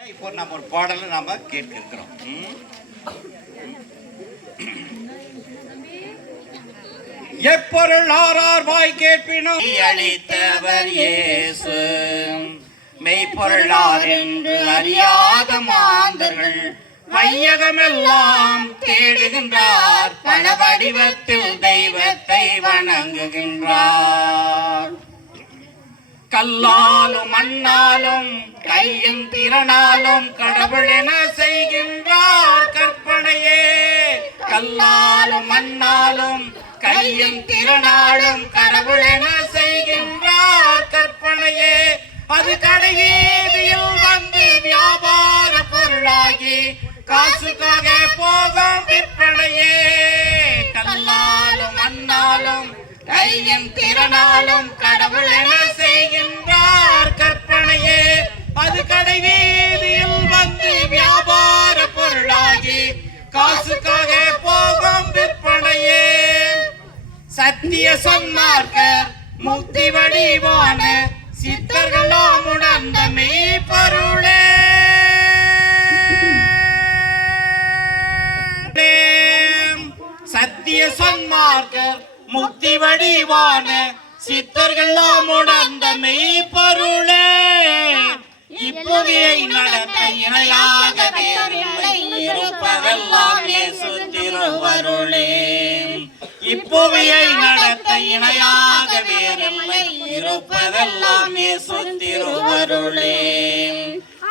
இப்போ நம்ம ஒரு பாடலை நாம கேட்க இருக்கிறோம் எப்பொருள் ஆறார் வாய் கேட்பினும்? அளித்தவர் இயேசு. மெய்ப்பொருளார் என்று அறியாத மாந்தர்கள் வையகமெல்லாம் தேடுகின்றார். பண வடிவத்தில் தெய்வத்தை வணங்குகின்றார். கல்லாலும் மண்ணாலும் கையின் திறனாலும் கடவுள் என செய்கின்றார் கற்பனையே. கல்லாலும் மண்ணாலும் கையும் திறனாலும் கடவுள் என செய்கின்றார் கற்பனையே. அது கடைவீதியில் வந்து வியாபார பொருளாகி காசுக்காக போகும் விற்பனையே. கல்லாலும் மண்ணாலும் கையும் திறனாலும் கடவுள் என சொன்னார்கள். முக்தி வடிவான சித்தர்களாம் உணர்ந்த மெய்ப்பொருளே. சத்திய சன்மார்க்க முக்தி வடிவான சித்தர்களாம் உணர்ந்த மெய்ப்பொருளே. இப்புவியை நடத்த இணையாக இருப்பதெல்லாம் இப்புவியை நடத்த இணையாக வேறில்லை இருப்பதெல்லாம் இயேசு திருவருளே.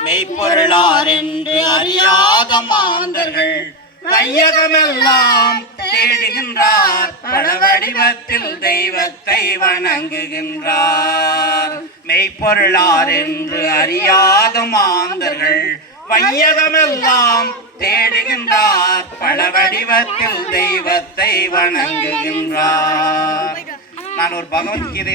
மெய்ப்பொருளார் என்று அறியாத மாந்தர்கள் வையகமெல்லாம் தேடுகின்றார். பல வடிவத்தில் தெய்வத்தை வணங்குகின்றார். மெய்ப்பொருளார் என்று அறியாத மாந்தர்கள் வையகமெல்லாம் தேடுகின்றார் பல வடிவத்தில் தெய்வத்தை வணங்குகின்றார். நான் ஒரு பகவத்கீதை